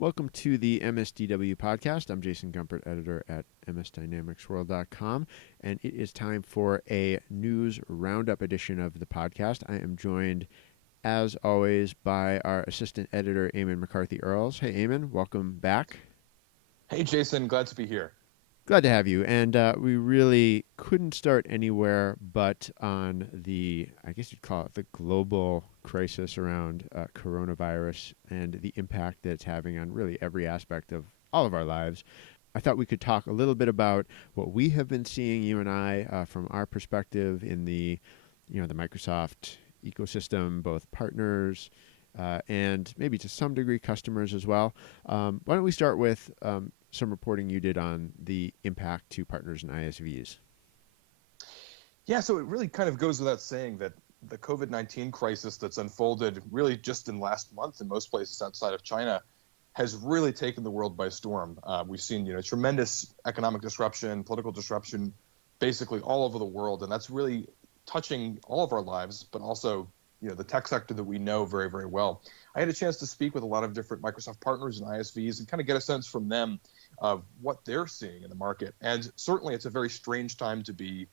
Welcome to the MSDW podcast. I'm Jason Gumpert, editor at msdynamicsworld.com, and it is time for a news roundup edition of the podcast. I am joined, as always, by our assistant editor, Eamon McCarthy-Earls. Hey, Eamon, welcome back. Hey, Jason, glad to be here. Glad to have you. And we really couldn't start anywhere but on I guess you'd call it the global crisis around coronavirus and the impact that it's having on really every aspect of all of our lives. I thought we could talk a little bit about what we have been seeing, you and I, from our perspective in the Microsoft ecosystem, both partners and maybe to some degree customers as well. Why don't we start with some reporting you did on the impact to partners and ISVs? Yeah, so it really kind of goes without saying that the COVID-19 crisis that's unfolded really just in last month in most places outside of China has really taken the world by storm. We've seen, tremendous economic disruption, political disruption, basically all over the world, and that's really touching all of our lives, but also, the tech sector that we know very, very well. I had a chance to speak with a lot of different Microsoft partners and ISVs and kind of get a sense from them of what they're seeing in the market. And certainly it's a very strange time to be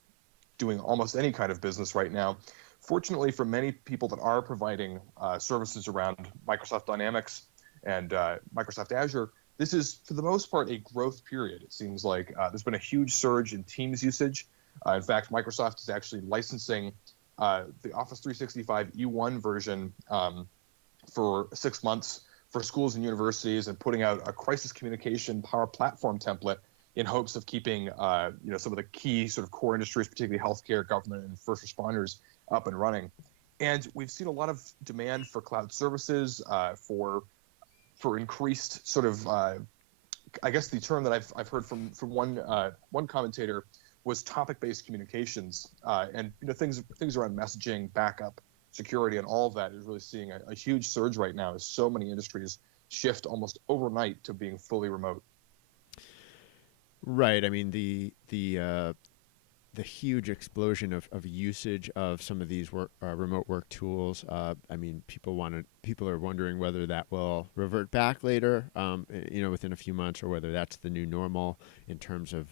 doing almost any kind of business right now. Fortunately, for many people that are providing services around Microsoft Dynamics and Microsoft Azure, this is, for the most part, a growth period. It seems like there's been a huge surge in Teams usage. In fact, Microsoft is actually licensing the Office 365 E1 version for 6 months for schools and universities, and putting out a crisis communication Power Platform template in hopes of keeping some of the key sort of core industries, particularly healthcare, government, and first responders, up and running. And we've seen a lot of demand for cloud services, for increased sort of, I guess the term that I've heard from one commentator was topic-based communications, and things around messaging, backup, security, and all of that is really seeing a huge surge right now as so many industries shift almost overnight to being fully remote. Right. I mean, the huge explosion of usage of some of these remote work tools. I mean, people are wondering whether that will revert back later, within a few months, or whether that's the new normal in terms of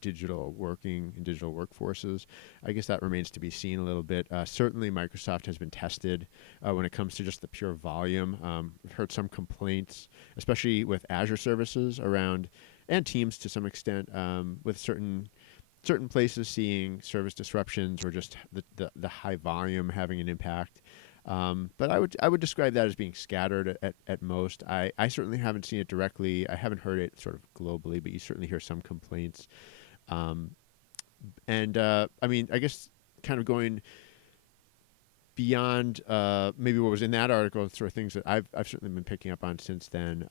digital working and digital workforces. I guess that remains to be seen a little bit. Certainly, Microsoft has been tested when it comes to just the pure volume. I've heard some complaints, especially with Azure services around, and Teams to some extent, with certain places seeing service disruptions or just the high volume having an impact. But I would describe that as being scattered at most. I certainly haven't seen it directly. I haven't heard it sort of globally, but you certainly hear some complaints. I mean, I guess kind of going beyond maybe what was in that article, sort of things that I've certainly been picking up on since then.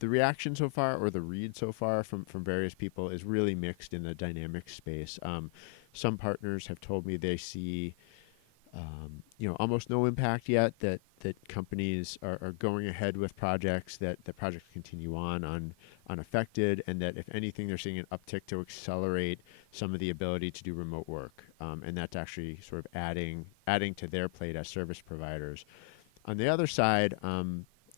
The reaction so far, or the read so far from various people, is really mixed in the Dynamics space. Some partners have told me they see almost no impact yet, that companies are going ahead with projects, that the projects continue on unaffected, and that if anything, they're seeing an uptick to accelerate some of the ability to do remote work. And that's actually sort of adding to their plate as service providers. On the other side,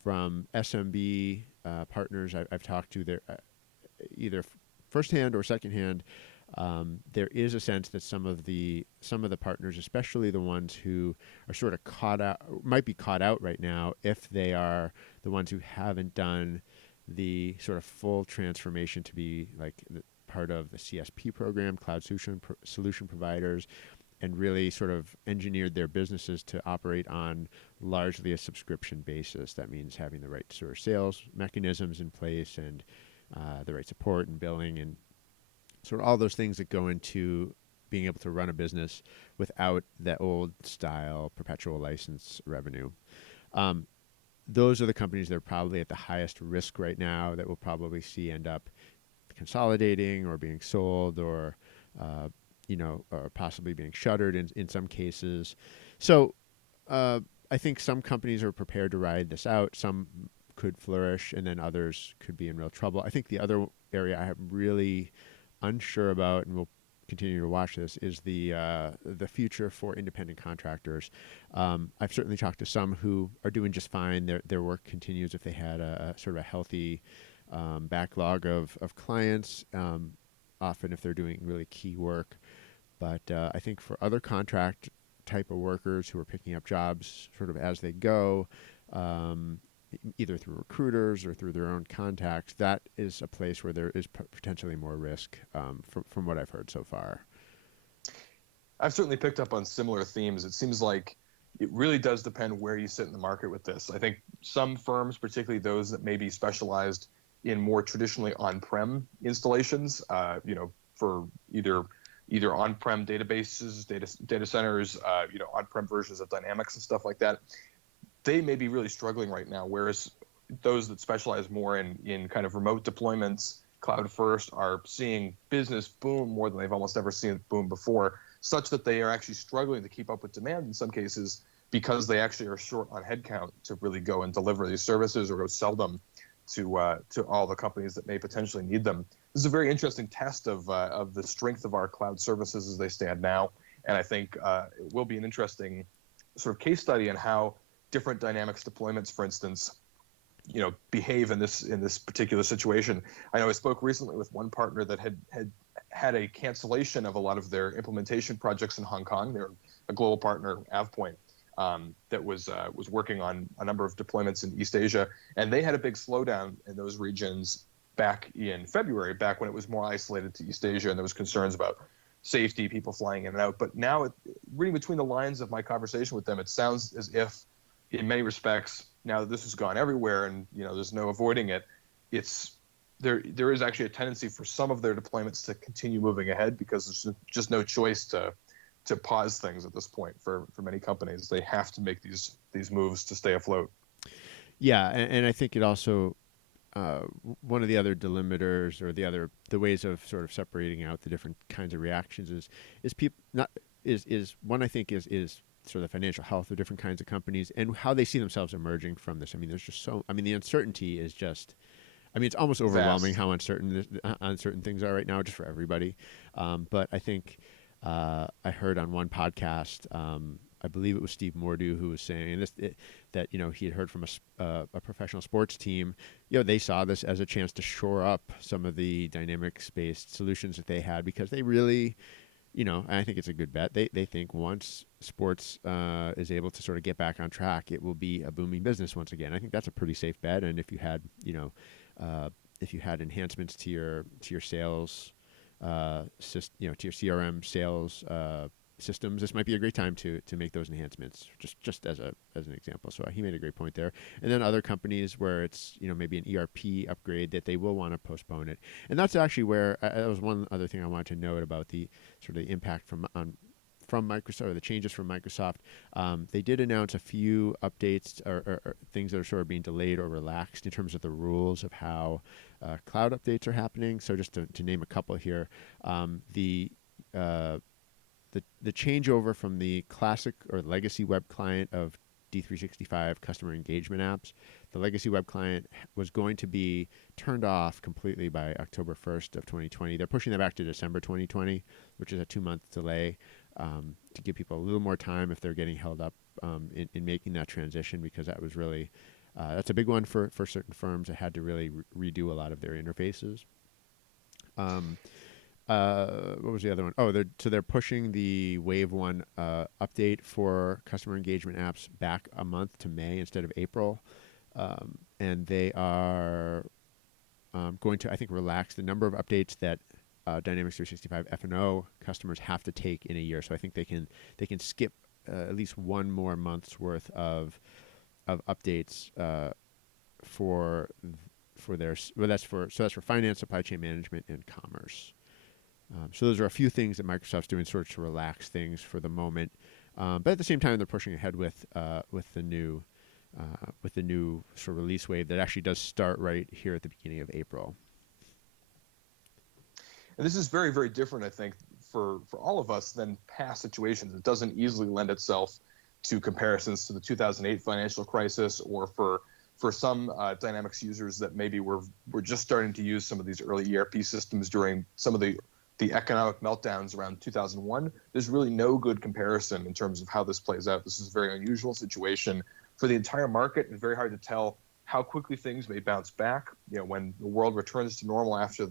from SMB partners I've talked to, there either firsthand or secondhand, there is a sense that some of the partners, especially the ones who are sort of might be caught out right now, if they are the ones who haven't done the sort of full transformation to be like part of the CSP program, cloud solution providers, and really sort of engineered their businesses to operate on largely a subscription basis. That means having the right sort of sales mechanisms in place, and the right support and billing, and sort of all those things that go into being able to run a business without that old style perpetual license revenue. Those are the companies that are probably at the highest risk right now, that we'll probably see end up consolidating or being sold, or or possibly being shuttered in some cases. So I think some companies are prepared to ride this out. Some could flourish, and then others could be in real trouble. I think the other area I'm really unsure about, and continue to watch this is the future for independent contractors. I've certainly talked to some who are doing just fine. Their work continues if they had a sort of a healthy backlog of clients, often if they're doing really key work. But I think for other contract type of workers who are picking up jobs sort of as they go, either through recruiters or through their own contacts, that is a place where there is potentially more risk from what I've heard so far. I've certainly picked up on similar themes. It seems like it really does depend where you sit in the market with this. I think some firms, particularly those that may be specialized in more traditionally on-prem installations, for either on-prem databases, data centers, on-prem versions of Dynamics and stuff like that, they may be really struggling right now. Whereas those that specialize more in kind of remote deployments, cloud first, are seeing business boom more than they've almost ever seen it boom before, such that they are actually struggling to keep up with demand in some cases because they actually are short on headcount to really go and deliver these services or go sell them to all the companies that may potentially need them. This is a very interesting test of the strength of our cloud services as they stand now, and I think it will be an interesting sort of case study on how different Dynamics deployments, for instance, behave in this particular situation. I know I spoke recently with one partner that had a cancellation of a lot of their implementation projects in Hong Kong. They're a global partner, AvePoint, that was working on a number of deployments in East Asia, and they had a big slowdown in those regions back in February, back when it was more isolated to East Asia, and there was concerns about safety, people flying in and out. But now, reading between the lines of my conversation with them, it sounds as if, in many respects, now that this has gone everywhere and there's no avoiding it, there is actually a tendency for some of their deployments to continue moving ahead because there's just no choice to pause things at this point for many companies. They have to make these moves to stay afloat. Yeah, and I think it also one of the other delimiters or the ways of sort of separating out the different kinds of reactions is people not is one I think is sort of the financial health of different kinds of companies and how they see themselves emerging from this. I mean, there's just the uncertainty is just, it's almost overwhelming Vast. how uncertain things are right now, just for everybody. But I think I heard on one podcast, I believe it was Steve Mordew who was saying that he had heard from a professional sports team. They saw this as a chance to shore up some of the Dynamics-based solutions that they had because they really, I think it's a good bet. They think once sports is able to sort of get back on track, it will be a booming business once again. I think that's a pretty safe bet. And if you had, enhancements to your sales, to your CRM sales systems, this might be a great time to make those enhancements. Just as an example. So he made a great point there. And then other companies where it's maybe an ERP upgrade that they will want to postpone it. And that's actually where that was one other thing I wanted to note about the sort of the impact from Microsoft, or the changes from Microsoft. They did announce a few updates or things that are sort of being delayed or relaxed in terms of the rules of how cloud updates are happening. So just to name a couple here, the changeover from the classic or legacy web client of D365 customer engagement apps, the legacy web client was going to be turned off completely by October 1st of 2020. They're pushing that back to December 2020, which is a 2-month delay, to give people a little more time if they're getting held up in making that transition, because that was really, that's a big one for certain firms that had to really redo a lot of their interfaces. What was the other one? Oh, they're pushing the Wave 1 update for customer engagement apps back a month to May instead of April. And they are going to, I think, relax the number of updates that Dynamics 365 F&O customers have to take in a year. So I think they can skip at least one more month's worth of updates for their, that's for finance, supply chain management, and commerce. So those are a few things that Microsoft's doing sort of to relax things for the moment. But at the same time, they're pushing ahead with the new sort of release wave that actually does start right here at the beginning of April. And this is very, very different, I think, for all of us than past situations. It doesn't easily lend itself to comparisons to the 2008 financial crisis, or for some Dynamics users that maybe were just starting to use some of these early ERP systems during some of the the economic meltdowns around 2001, there's really no good comparison in terms of how this plays out. This is a very unusual situation for the entire market, and very hard to tell how quickly things may bounce back, when the world returns to normal after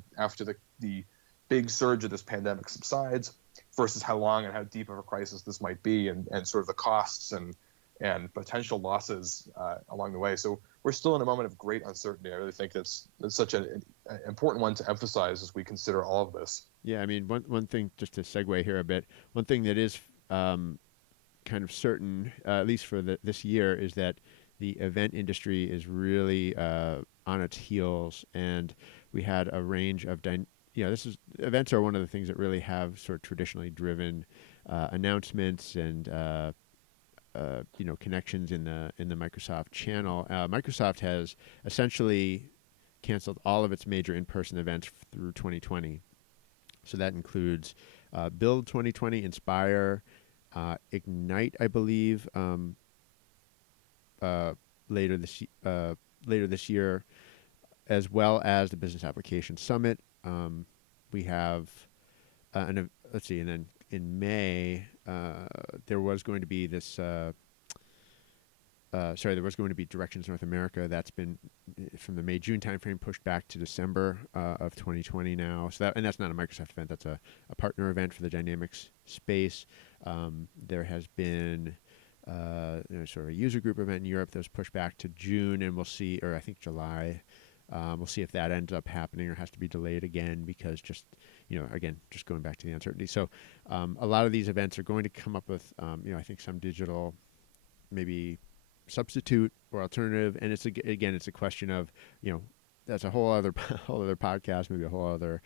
the big surge of this pandemic subsides, versus how long and how deep of a crisis this might be, and sort of the costs and potential losses along the way. So we're still in a moment of great uncertainty. I really think that's such an important one to emphasize as we consider all of this. Yeah, I mean, one thing, just to segue here a bit, one thing that is kind of certain, at least for this year, is that the event industry is really on its heels, and we had a range of events are one of the things that really have sort of traditionally driven announcements and connections in the Microsoft channel. Microsoft has essentially canceled all of its major in-person events through 2020. So that includes Build 2020, Inspire, Ignite, I believe, later this year, as well as the Business Application Summit. We have, let's see, and then in May, there was going to be this. There was going to be Directions North America. That's been from the May-June timeframe pushed back to December of 2020 now. So that's not a Microsoft event. That's a partner event for the Dynamics space. There has been sort of a user group event in Europe that was pushed back to June, and we'll see, or I think July. We'll see if that ends up happening or has to be delayed again, because just going back to the uncertainty. So a lot of these events are going to come up with, I think, some digital other substitute or alternative, and it's a question of, that's a whole other podcast, maybe a whole other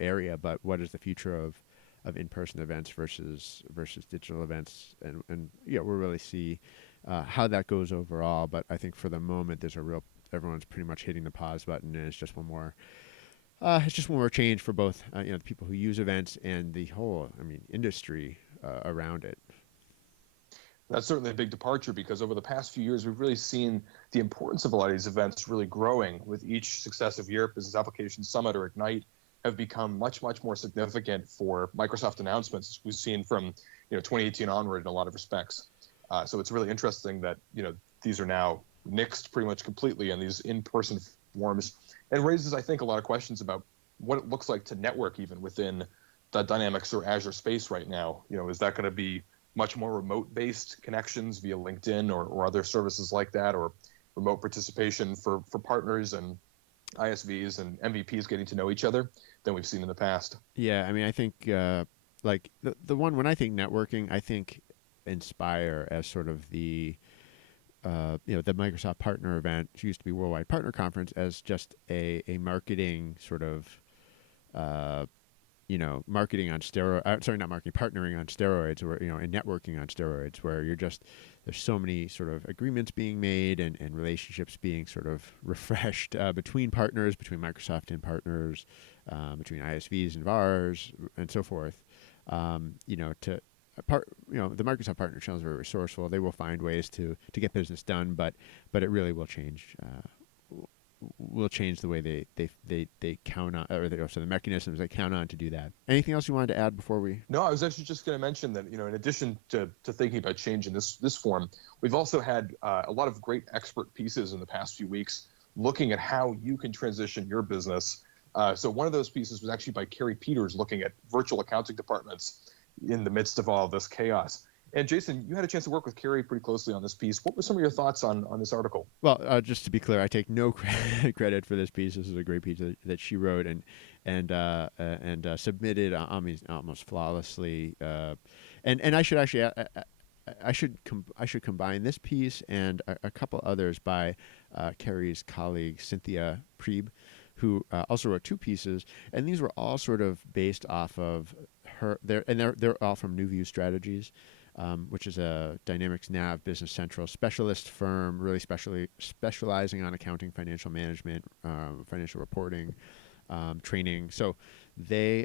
area. But what is the future of in-person events versus digital events, and we'll really see how that goes overall. But I think for the moment, everyone's pretty much hitting the pause button, and it's just one more change for both the people who use events and the whole industry around it. That's certainly a big departure, because over the past few years, we've really seen the importance of a lot of these events really growing with each successive year. Business Application Summit or Ignite have become much, much more significant for Microsoft announcements, as we've seen from 2018 onward in a lot of respects. So it's really interesting that these are now nixed pretty much completely in these in-person forms, and raises, I think, a lot of questions about what it looks like to network even within the Dynamics or Azure space right now. Is that going to be much more remote-based connections via LinkedIn or other services like that, or remote participation for partners and ISVs and MVPs getting to know each other than we've seen in the past? Yeah, I think like the one, when I think networking, I think Inspire as sort of the the Microsoft partner event. It used to be Worldwide Partner Conference, as just a marketing sort of marketing on steroids. Sorry, not marketing, partnering on steroids, or and networking on steroids, where there's so many sort of agreements being made and relationships being sort of refreshed between partners, between Microsoft and partners, between ISVs and VARs and so forth. The Microsoft Partner Channel is very resourceful. They will find ways to get business done, but it really will change. Will change the way they count on, so the mechanisms they count on to do that. Anything else you wanted to add before we? No, I was actually just going to mention that in addition to thinking about change in this form, we've also had a lot of great expert pieces in the past few weeks looking at how you can transition your business. So one of those pieces was actually by Carrie Peters, looking at virtual accounting departments in the midst of all this chaos. And Jason, you had a chance to work with Carrie pretty closely on this piece. What were some of your thoughts on this article? Well, just to be clear, I take no credit for this piece. This is a great piece that she wrote and submitted almost flawlessly. And I should actually I should combine this piece and a couple others by Carrie's colleague Cynthia Prieb, who also wrote two pieces, and these were all sort of based off of they're all from New View Strategies, which is a Dynamics NAV Business Central specialist firm, really specializing on accounting, financial management, financial reporting, training. So they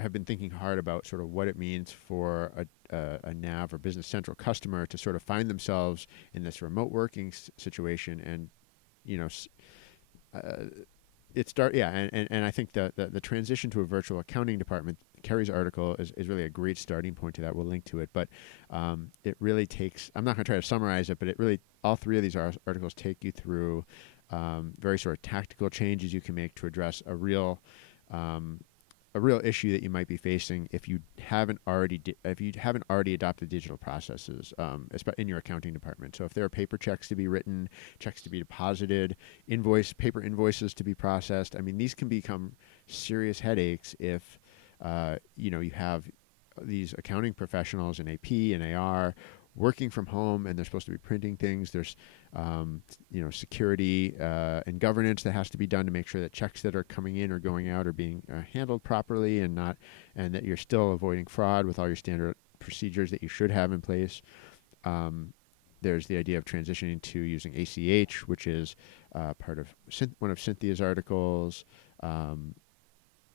have been thinking hard about sort of what it means for a NAV or Business Central customer to sort of find themselves in this remote working situation, and and I think the transition to a virtual accounting department, Kerry's article is really a great starting point to that. We'll link to it, but it really takes. I'm not going to try to summarize it, but it really all three of these articles take you through very sort of tactical changes you can make to address a real issue that you might be facing if you haven't already adopted digital processes in your accounting department. So if there are paper checks to be written, checks to be deposited, paper invoices to be processed, I mean, these can become serious headaches if you have these accounting professionals in AP and AR working from home, and they're supposed to be printing things. There's security and governance that has to be done to make sure that checks that are coming in or going out are being handled properly, and that you're still avoiding fraud with all your standard procedures that you should have in place. There's the idea of transitioning to using ACH, which is part of one of Cynthia's articles.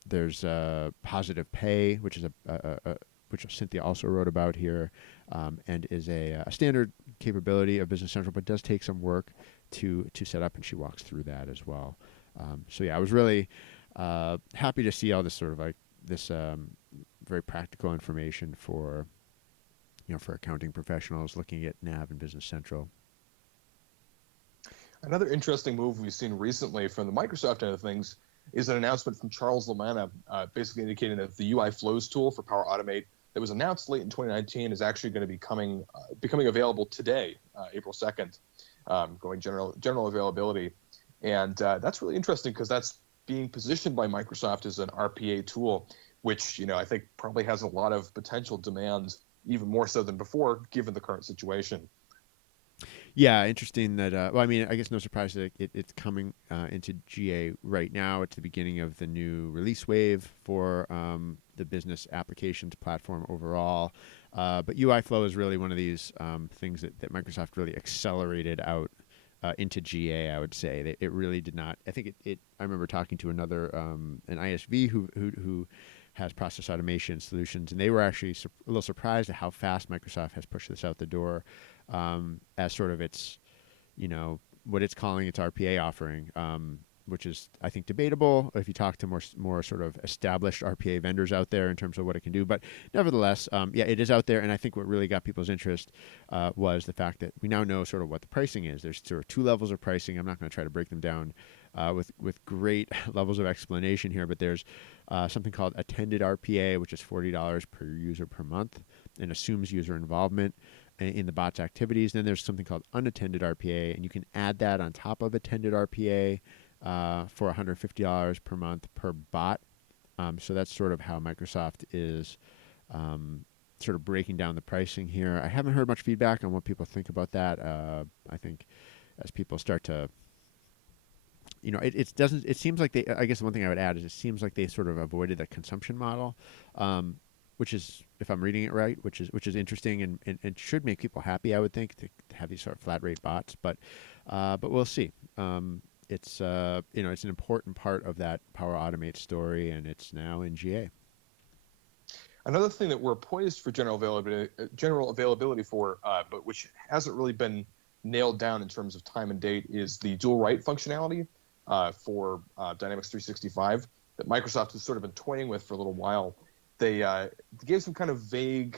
There's positive pay, which is which Cynthia also wrote about here, and is a standard capability of Business Central, but does take some work to set up, and she walks through that as well. So yeah, I was really happy to see all this sort of like this very practical information for accounting professionals looking at NAV and Business Central. Another interesting move we've seen recently from the Microsoft end of things is an announcement from Charles Lamanna, basically indicating that the UI Flows tool for Power Automate that was announced late in 2019 is actually going to be becoming available today, April 2nd, going general availability. And that's really interesting because that's being positioned by Microsoft as an RPA tool, which I think probably has a lot of potential demand, even more so than before, given the current situation. Yeah, interesting that. I mean, I guess no surprise that it's coming into GA right now. It's the beginning of the new release wave for the business applications platform overall. But UI Flow is really one of these things that Microsoft really accelerated out into GA. I would say it really did not. I think I remember talking to another an ISV who has process automation solutions, and they were actually a little surprised at how fast Microsoft has pushed this out the door. As sort of its, what it's calling its RPA offering, which is, I think, debatable if you talk to more sort of established RPA vendors out there in terms of what it can do. But nevertheless, it is out there. And I think what really got people's interest was the fact that we now know sort of what the pricing is. There's sort of two levels of pricing. I'm not going to try to break them down with great levels of explanation here, but there's something called attended RPA, which is $40 per user per month and assumes user involvement in the bot's activities. Then there's something called unattended RPA, and you can add that on top of attended RPA for $150 per month per bot. So that's sort of how Microsoft is sort of breaking down the pricing here. I haven't heard much feedback on what people think about that. I think as people start to, it seems like I guess the one thing I would add is it seems like they sort of avoided the consumption model. Which is, if I'm reading it right, which is interesting and should make people happy, I would think, to have these sort of flat rate bots. But we'll see. It's it's an important part of that Power Automate story, and it's now in GA. Another thing that we're poised for general availability for, but which hasn't really been nailed down in terms of time and date, is the dual write functionality for Dynamics 365 that Microsoft has sort of been toying with for a little while. They gave some kind of vague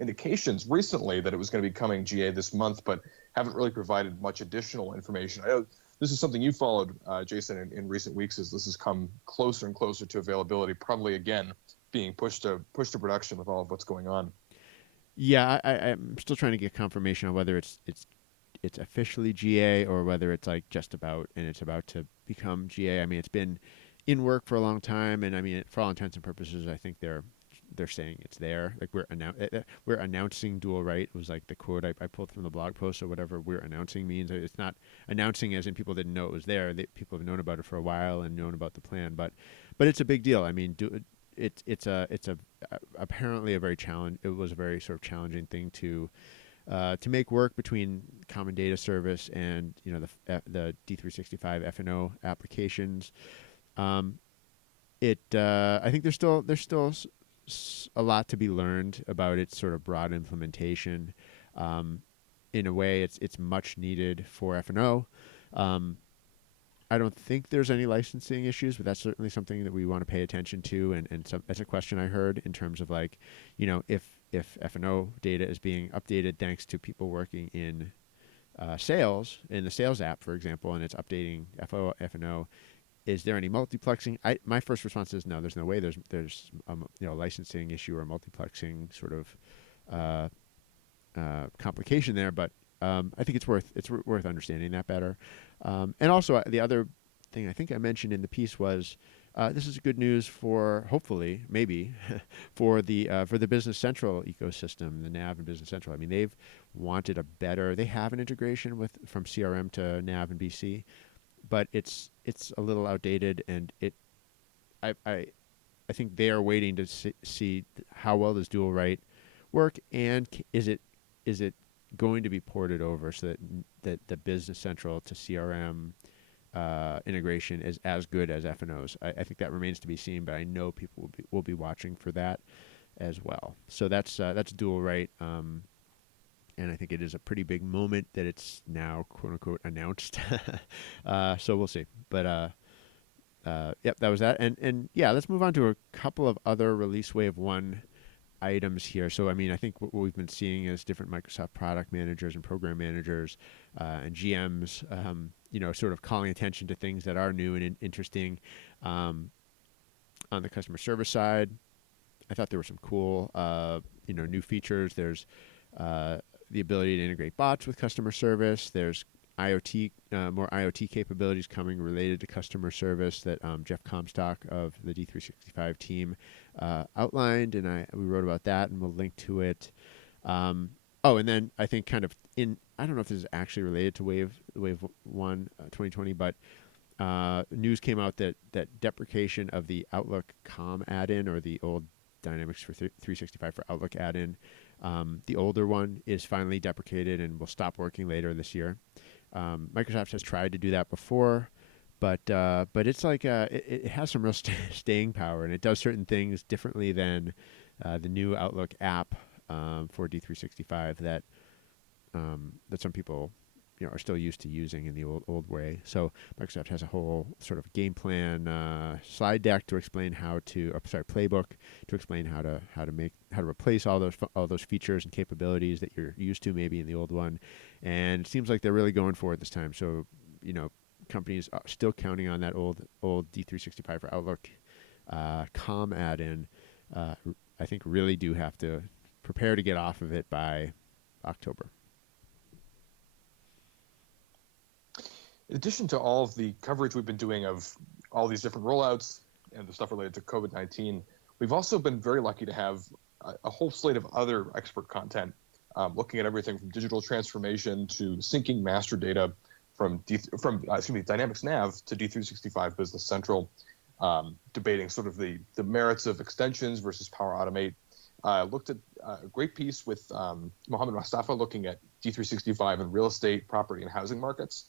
indications recently that it was going to be coming GA this month, but haven't really provided much additional information. I know this is something you followed, Jason, in recent weeks, as this has come closer and closer to availability, probably again being pushed to production with all of what's going on. Yeah, I'm still trying to get confirmation on whether it's officially GA or whether it's like just about to become GA. I mean, it's been in work for a long time, and I mean, for all intents and purposes, I think they're saying it's there. Like we're announcing dual write was like the quote I pulled from the blog post, or whatever we're announcing means. It's not announcing as in people didn't know it was there. People have known about it for a while and known about the plan, but it's a big deal. I mean, it's apparently a very it was a very sort of challenging thing to make work between common data service and the D365 F&O applications. I think there's still a lot to be learned about its sort of broad implementation. In a way, it's much needed for F&O. I don't think there's any licensing issues, but that's certainly something that we want to pay attention to. That's a question I heard in terms of like, if F&O data is being updated thanks to people working in sales, in the sales app, for example, and it's updating F&O, is there any multiplexing? My first response is no. There's no way. There's licensing issue or multiplexing sort of complication there, but I think it's worth understanding that better. And also the other thing I think I mentioned in the piece was this is good news for hopefully maybe for the Business Central ecosystem, the NAV and Business Central. I mean, they've wanted they have an integration from CRM to NAV and BC, but it's a little outdated, and I think they are waiting to see how well does dual write work, and is it going to be ported over so that the Business Central to CRM integration is as good as F&O's. I think that remains to be seen, but I know people will be watching for that as well. So that's dual write, and I think it is a pretty big moment that it's now quote unquote announced. So we'll see. But yep, that was that. And yeah, let's move on to a couple of other release wave 1 items here. So, I mean, I think what we've been seeing is different Microsoft product managers and program managers and GMs, sort of calling attention to things that are new and interesting. On the customer service side, I thought there were some cool, new features. There's the ability to integrate bots with customer service. There's IoT, more IoT capabilities coming related to customer service that Jeff Comstock of the D365 team outlined, and we wrote about that, and we'll link to it. And then I think kind of I don't know if this is actually related to Wave 1 2020, but news came out that deprecation of the Outlook COM add-in, or the old Dynamics for 365 for Outlook add-in, the older one is finally deprecated and will stop working later this year. Microsoft has tried to do that before, but it's like it has some real staying power, and it does certain things differently than the new Outlook app for D365 that some people are still used to using in the old way. So Microsoft has a whole sort of game plan slide deck to explain playbook to explain how to replace all those features and capabilities that you're used to maybe in the old one. And it seems like they're really going for it this time. So companies are still counting on that old D365 for Outlook COM add-in. I think really do have to prepare to get off of it by October. In addition to all of the coverage we've been doing of all these different rollouts and the stuff related to COVID-19, we've also been very lucky to have a whole slate of other expert content, looking at everything from digital transformation to syncing master data from Dynamics NAV to D365 Business Central, debating sort of the merits of extensions versus Power Automate. Looked at a great piece with Mohammed Mostafa looking at D365 and real estate, property, and housing markets,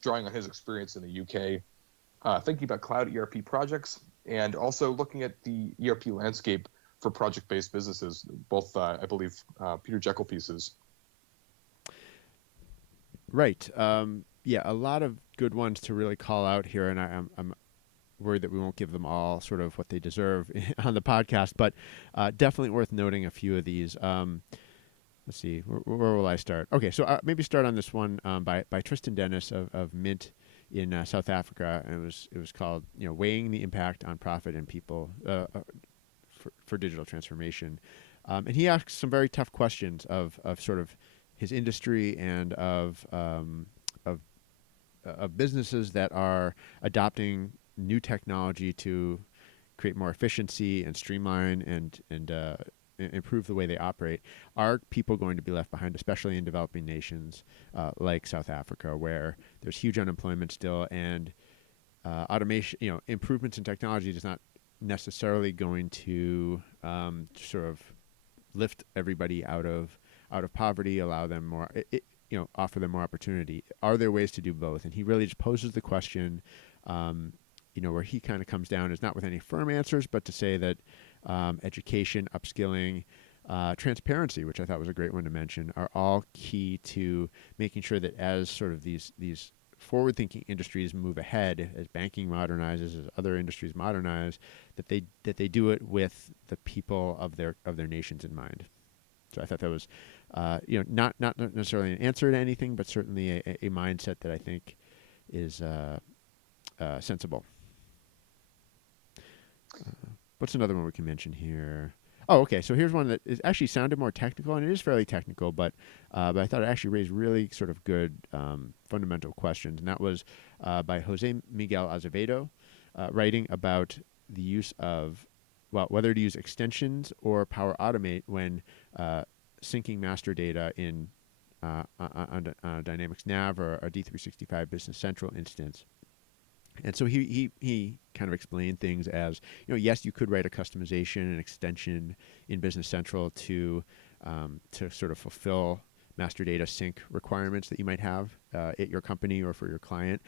drawing on his experience in the UK, thinking about cloud ERP projects, and also looking at the ERP landscape for project-based businesses, both, I believe, Peter Jekyll pieces. Right. Yeah, a lot of good ones to really call out here, and I'm worried that we won't give them all sort of what they deserve on the podcast, but definitely worth noting a few of these. Let's see, where will I start? Okay, so maybe start on this one by Tristan Dennis of Mint in South Africa, and it was called weighing the impact on profit and people for digital transformation, and he asks some very tough questions of sort of his industry and of businesses that are adopting new technology to create more efficiency and streamline and improve the way they operate. Are people going to be left behind, especially in developing nations like South Africa, where there's huge unemployment still, and automation, improvements in technology is not necessarily going to sort of lift everybody out of poverty, allow them more, offer them more opportunity. Are there ways to do both? And he really just poses the question, where he kind of comes down is not with any firm answers, but to say that education, upskilling, transparency, which I thought was a great one to mention, are all key to making sure that as sort of these forward-thinking industries move ahead, as banking modernizes, as other industries modernize, that they do it with the people of their nations in mind. So I thought that was, not necessarily an answer to anything, but certainly a mindset that I think is sensible. What's another one we can mention here? Oh, okay. So here's one that is actually sounded more technical, and it is fairly technical, but I thought it actually raised really sort of good fundamental questions, and that was by Jose Miguel Azevedo, writing about the use of, well, whether to use extensions or Power Automate when syncing master data in on Dynamics NAV or a D365 Business Central instance. And so he kind of explained things as, yes, you could write a customization and extension in Business Central to sort of fulfill master data sync requirements that you might have at your company or for your client.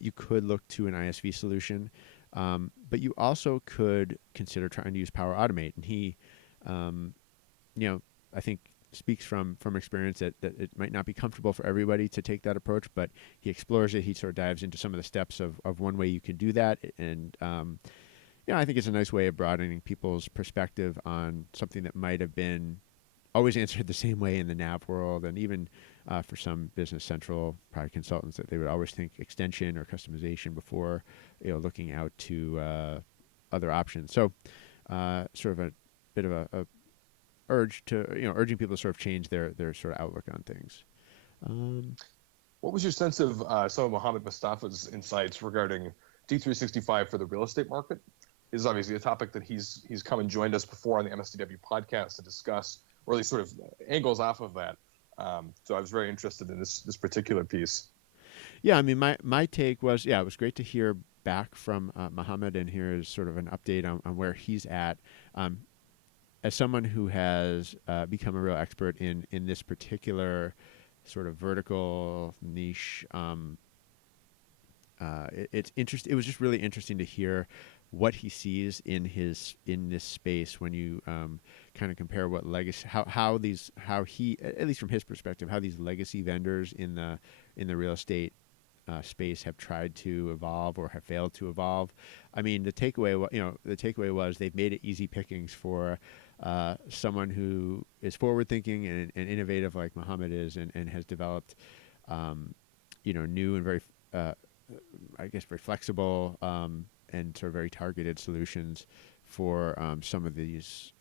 You could look to an ISV solution, but you also could consider trying to use Power Automate. And he, I think speaks from experience that it might not be comfortable for everybody to take that approach, but he explores it. He sort of dives into some of the steps of one way you can do that. And, I think it's a nice way of broadening people's perspective on something that might have been always answered the same way in the NAV world. And even for some Business Central product consultants, that they would always think extension or customization before, looking out to other options. So sort of a bit of a urging people to sort of change their sort of outlook on things. What was your sense of some of Mohammed Mostafa's insights regarding D365 for the real estate market? This is obviously a topic that he's come and joined us before on the MSDW podcast to discuss, or at least sort of angles off of that. So I was very interested in this particular piece. Yeah, I mean, my take was, it was great to hear back from Mohammed, and here is sort of an update on where he's at. As someone who has become a real expert in this particular sort of vertical niche, it's interesting. It was just really interesting to hear what he sees in this space when you kind of compare what legacy, how he, at least from his perspective, how these legacy vendors in the real estate space have tried to evolve or have failed to evolve. I mean, the takeaway was they've made it easy pickings for someone who is forward thinking and innovative like Mohammed is, and has developed, new and very, very flexible and sort of very targeted solutions for some of these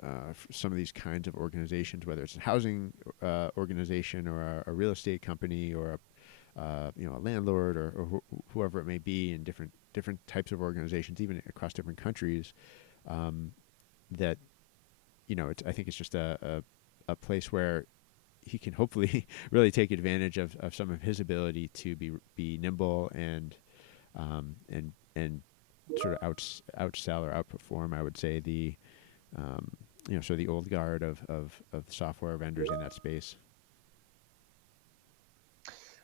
kinds of organizations, whether it's a housing organization or a real estate company or a landlord or whoever it may be, in different types of organizations, even across different countries. That I think it's just a place where he can hopefully really take advantage of some of his ability to be nimble and sort of outsell or outperform, I would say, the sort of the old guard of software vendors in that space.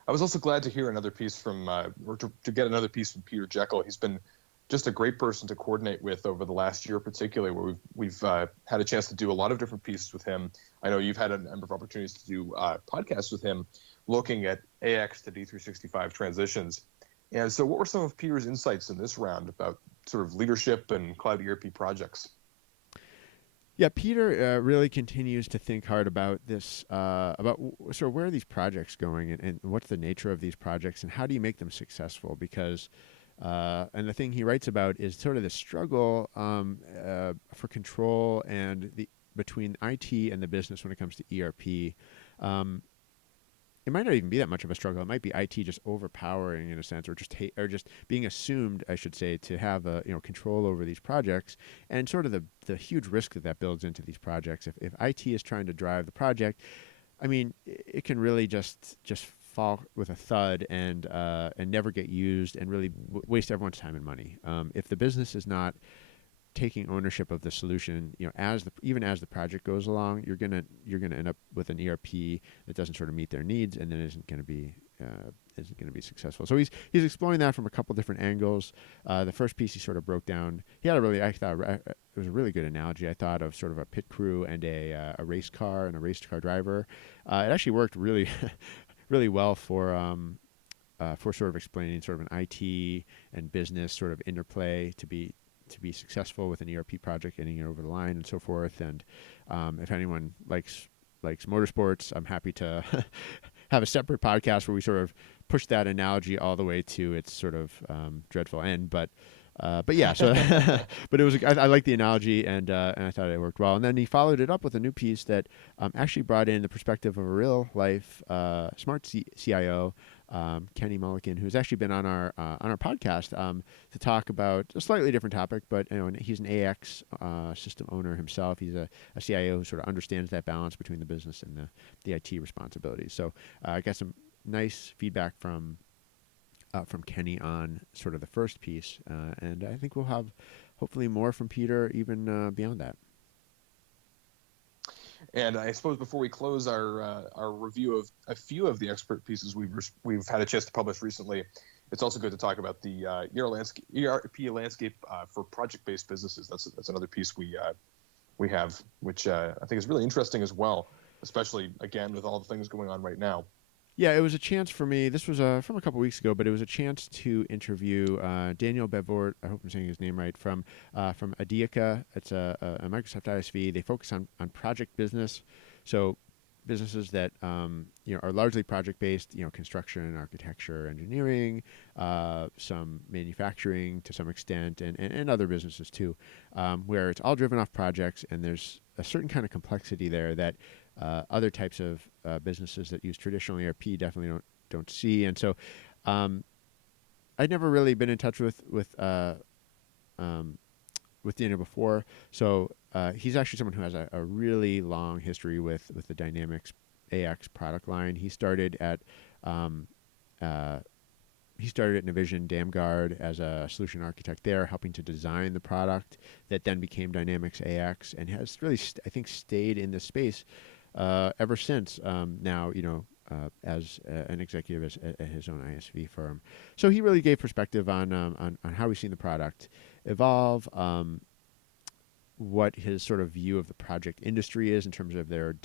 I was also glad to hear another piece from, or to get another piece from Peter Jekyll. He's been just a great person to coordinate with over the last year, particularly, where we've had a chance to do a lot of different pieces with him. I know you've had a number of opportunities to do podcasts with him, looking at AX to D365 transitions. And so what were some of Peter's insights in this round about sort of leadership and cloud ERP projects? Yeah, Peter really continues to think hard about this, about sort of where are these projects going, and what's the nature of these projects, and how do you make them successful? Because, and the thing he writes about is sort of the struggle for control and between IT and the business when it comes to ERP. It might not even be that much of a struggle. It might be IT just overpowering in a sense, or just being assumed, I should say, to have control over these projects, and sort of the huge risk that builds into these projects. If IT is trying to drive the project, I mean, it can really just fall with a thud and never get used and really waste everyone's time and money. If the business is not taking ownership of the solution, even as the project goes along, you're gonna end up with an ERP that doesn't sort of meet their needs, and then isn't gonna be successful. So he's exploring that from a couple different angles. The first piece he sort of broke down. I thought it was a really good analogy. I thought of sort of a pit crew and a race car and a race car driver. It actually worked really really well for for sort of explaining sort of an IT and business sort of interplay to be successful with an ERP project, getting it over the line and so forth. And if anyone likes motorsports, I'm happy to have a separate podcast where we sort of push that analogy all the way to its sort of dreadful end. But yeah, so but it was I like the analogy, and I thought it worked well. And then he followed it up with a new piece that actually brought in the perspective of a real life smart CIO, Kenny Mulligan, who's actually been on our podcast to talk about a slightly different topic. But he's an AX system owner himself. He's a CIO who sort of understands that balance between the business and the IT responsibilities. So I got some nice feedback from Kenny on sort of the first piece, and I think we'll have hopefully more from Peter even beyond that. And I suppose before we close our review of a few of the expert pieces we've had a chance to publish recently, it's also good to talk about the ERP landscape for project-based businesses. That's another piece we have, which I think is really interesting as well, especially again with all the things going on right now. Yeah, it was a chance for me. This was from a couple weeks ago, but it was a chance to interview Daniel Bevort. I hope I'm saying his name right. From Adiaca. It's a Microsoft ISV. They focus on project business, so businesses that are largely project based. Construction, architecture, engineering, some manufacturing to some extent, and other businesses too, where it's all driven off projects, and there's a certain kind of complexity there that other types of businesses that use traditional ERP definitely don't see. And so I'd never really been in touch with Daniel before. So he's actually someone who has a really long history with the Dynamics AX product line. He started at Navision DamGuard as a solution architect there, helping to design the product that then became Dynamics AX, and has really, I think, stayed in this space ever since. Now, as an executive at his own ISV firm. So he really gave perspective on how we've seen the product evolve, what his sort of view of the project industry is in terms of their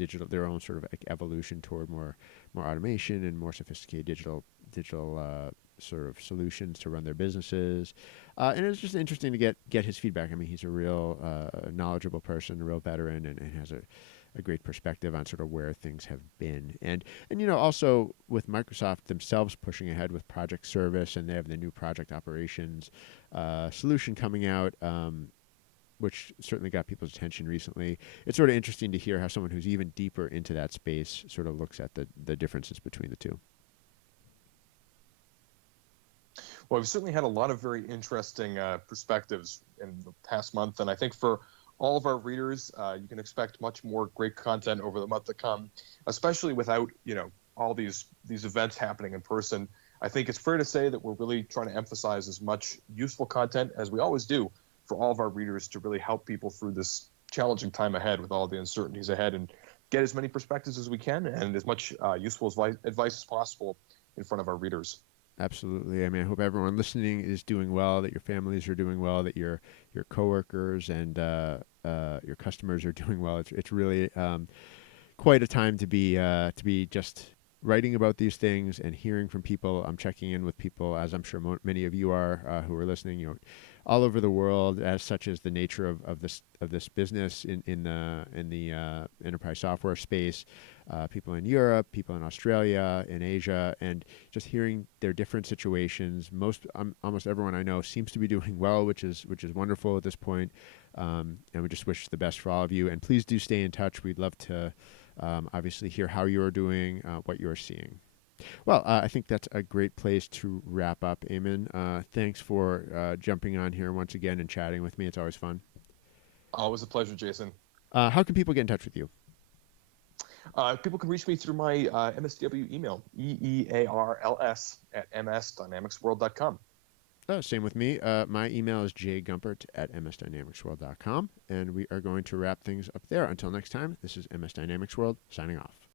own sort of evolution toward more automation and more sophisticated digital sort of solutions to run their businesses. And it was just interesting to get his feedback. I mean, he's a real knowledgeable person, a real veteran, and has a great perspective on sort of where things have been. And also with Microsoft themselves pushing ahead with Project Service, and they have the new project operations solution coming out, which certainly got people's attention recently. It's sort of interesting to hear how someone who's even deeper into that space sort of looks at the differences between the two. Well, we've certainly had a lot of very interesting perspectives in the past month, and I think for all of our readers, you can expect much more great content over the month to come, especially without all these events happening in person. I think it's fair to say that we're really trying to emphasize as much useful content as we always do for all of our readers to really help people through this challenging time ahead with all the uncertainties ahead, and get as many perspectives as we can and as much useful advice as possible in front of our readers. Absolutely. I mean, I hope everyone listening is doing well, that your families are doing well, that your coworkers and your customers are doing well. It's really quite a time to be just writing about these things and hearing from people. I'm checking in with people, as I'm sure many of you are who are listening, all over the world, as such as the nature of this business in the enterprise software space. People in Europe, people in Australia, in Asia, and just hearing their different situations. Almost everyone I know seems to be doing well, which is wonderful at this point. And we just wish the best for all of you. And please do stay in touch. We'd love to obviously hear how you are doing, what you are seeing. Well, I think that's a great place to wrap up, Eamon. Thanks for jumping on here once again and chatting with me. It's always fun. Always a pleasure, Jason. How can people get in touch with you? People can reach me through my MSDW email, eearls@msdynamicsworld.com. Same with me. My email is jgumpert@msdynamicsworld.com, and we are going to wrap things up there. Until next time, this is MS Dynamics World, signing off.